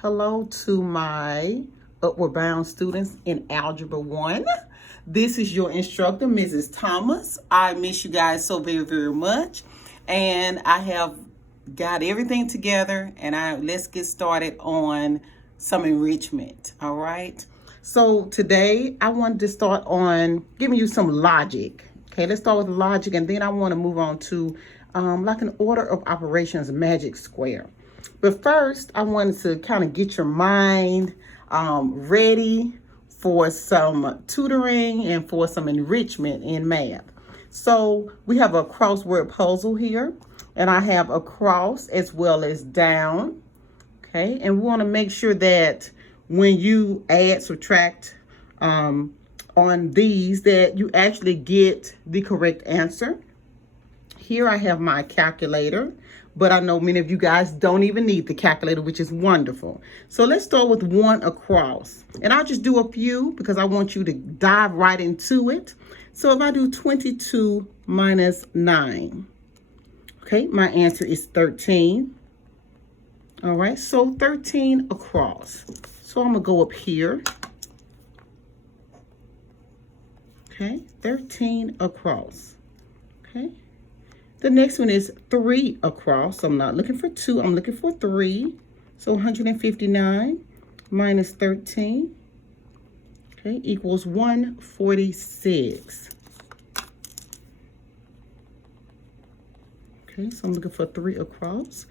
Hello to my Upward Bound students in Algebra 1. This is your instructor, Mrs. Thomas. I miss you guys so very, very much. And I have got everything together, and let's get started on some enrichment, all right? So today I wanted to start on giving you some logic. Okay, let's start with logic, and then I want to move on to like an order of operations magic square. But first, I wanted to kind of get your mind ready for some tutoring and for some enrichment in math. So we have a crossword puzzle here, and I have across as well as down. Okay, and we want to make sure that when you add, subtract on these, that you actually get the correct answer. Here I have my calculator, but I know many of you guys don't even need the calculator, which is wonderful. So let's start with 1 across. And I'll just do a few because I want you to dive right into it. So if I do 22 minus 9, okay, my answer is 13. All right, so 13 across. So I'm going to go up here. Okay, 13 across. Okay. The next one is 3 across. So I'm not looking for 2. I'm looking for 3. So 159 minus 13, okay, equals 146. Okay, so I'm looking for 3 across.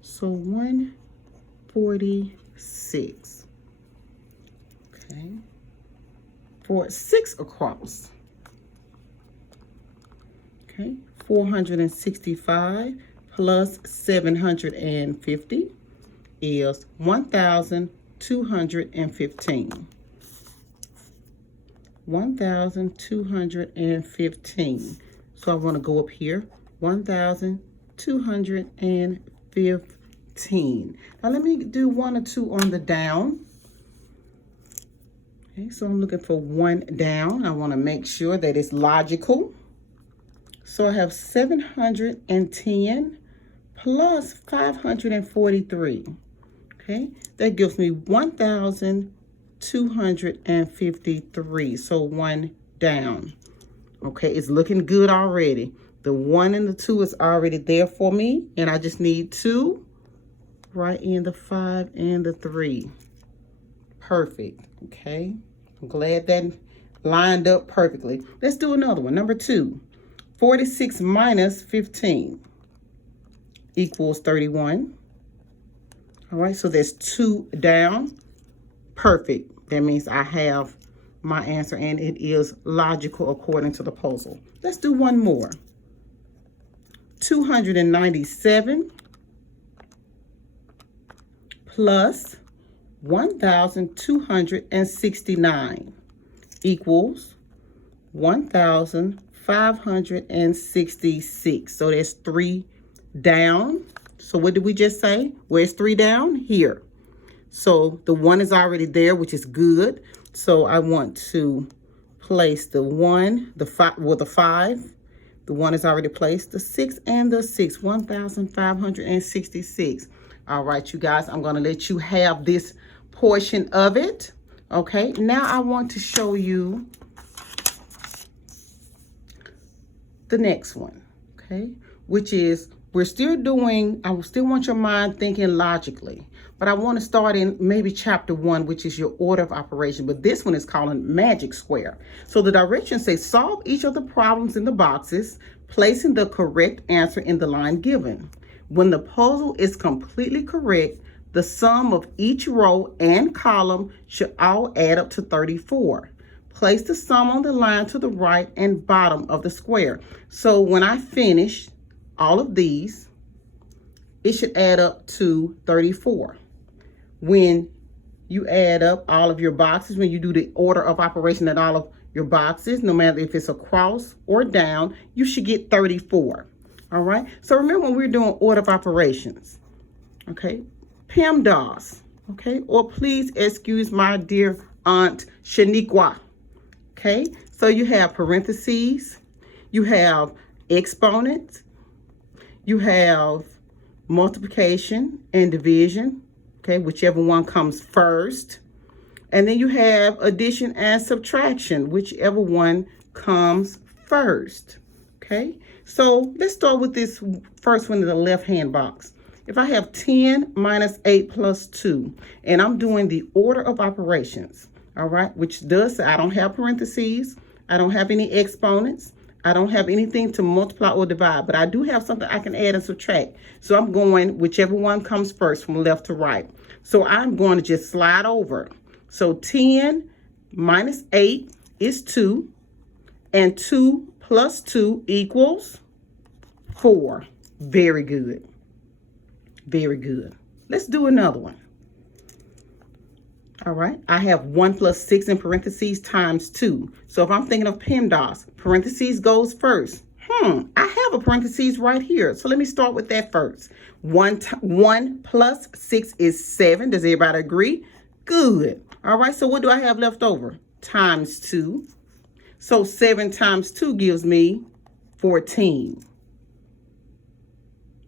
So 146. Okay. For 6 across. Okay. 465 plus 750 is 1,215. 1,215. So I want to go up here. 1,215. Now let me do 1 or 2 on the down. Okay, so I'm looking for 1 down. I want to make sure that it's logical. So I have 710 plus 543. Okay, that gives me 1,253. So 1 down. Okay, it's looking good already. The 1 and the 2 is already there for me, and I just need 2 right in the 5 and the 3. Perfect. Okay, I'm glad that lined up perfectly. Let's do another one. Number 2. 46 minus 15 equals 31. All right, so there's 2 down. Perfect. That means I have my answer, and it is logical according to the puzzle. Let's do one more. 297 plus 1,269 equals 1,566. So there's 3 down. So what did we just say? Where's 3 down? Here. So the 1 is already there, which is good. So I want to place the 1, the 5, well, the 5. The 1 is already placed. The 6 and the 6, 1,566. All right, you guys, I'm going to let you have this portion of it. Okay, now I want to show you the next one, okay, which is I still want your mind thinking logically, but I want to start in maybe chapter 1, which is your order of operation, but this one is called magic square. So the directions say solve each of the problems in the boxes, placing the correct answer in the line given. When the puzzle is completely correct, the sum of each row and column should all add up to 34. Place the sum on the line to the right and bottom of the square. So when I finish all of these, it should add up to 34. When you add up all of your boxes, when you do the order of operation at all of your boxes, no matter if it's across or down, you should get 34. All right? So remember when we're doing order of operations, okay? PEMDAS, okay? Or please excuse my dear Aunt Shaniqua. Okay, so you have parentheses, you have exponents, you have multiplication and division, Okay, whichever one comes first. And then you have addition and subtraction, whichever one comes first. Okay, so let's start with this first one in the left-hand box. If I have 10 minus 8 plus 2, and I'm doing the order of operations, all right, which does say I don't have parentheses, I don't have any exponents, I don't have anything to multiply or divide, but I do have something I can add and subtract. So I'm going whichever one comes first from left to right. So I'm going to just slide over. So 10 minus 8 is 2, and 2 plus 2 equals 4. Very good. Very good. Let's do another one. All right, I have 1 plus 6 in parentheses times 2. So if I'm thinking of PEMDAS, parentheses goes first. I have a parentheses right here. So let me start with that first. 1 plus 6 is 7. Does everybody agree? Good. All right, so what do I have left over? Times 2. So 7 times 2 gives me 14.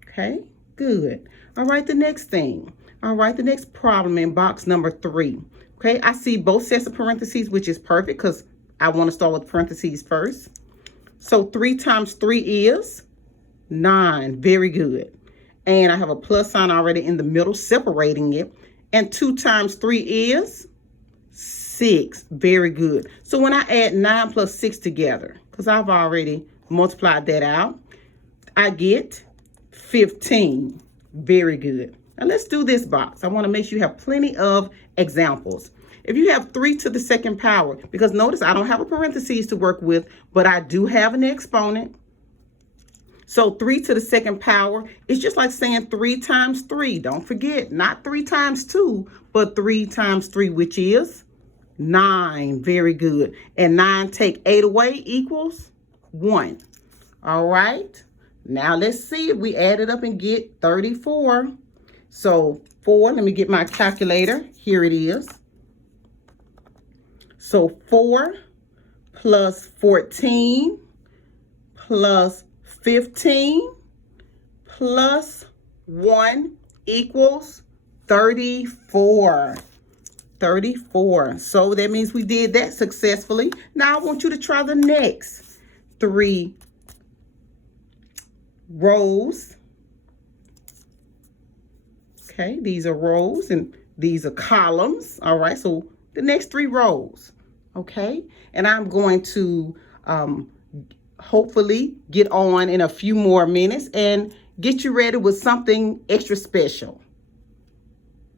Okay, good. All right, the next thing. All right, the next problem in box number 3. Okay, I see both sets of parentheses, which is perfect because I want to start with parentheses first. So 3 times 3 is 9. Very good. And I have a plus sign already in the middle separating it. And 2 times 3 is 6. Very good. So when I add 9 plus 6 together, because I've already multiplied that out, I get 15. Very good. Now let's do this box. I want to make sure you have plenty of examples. If you have 3 to the second power, because notice I don't have a parentheses to work with, but I do have an exponent. So 3 to the second power is just like saying 3 times 3. Don't forget, not 3 times 2, but 3 times 3, which is 9. Very good. And 9 take 8 away equals 1. All right. Now let's see if we add it up and get 34. So 4, let me get my calculator. Here it is. So 4 plus 14 plus 15 plus 1 equals 34. 34. So that means we did that successfully. Now I want you to try the next 3 rows. Okay, these are rows and these are columns. All right, so the next 3 rows. Okay, and I'm going to hopefully get on in a few more minutes and get you ready with something extra special.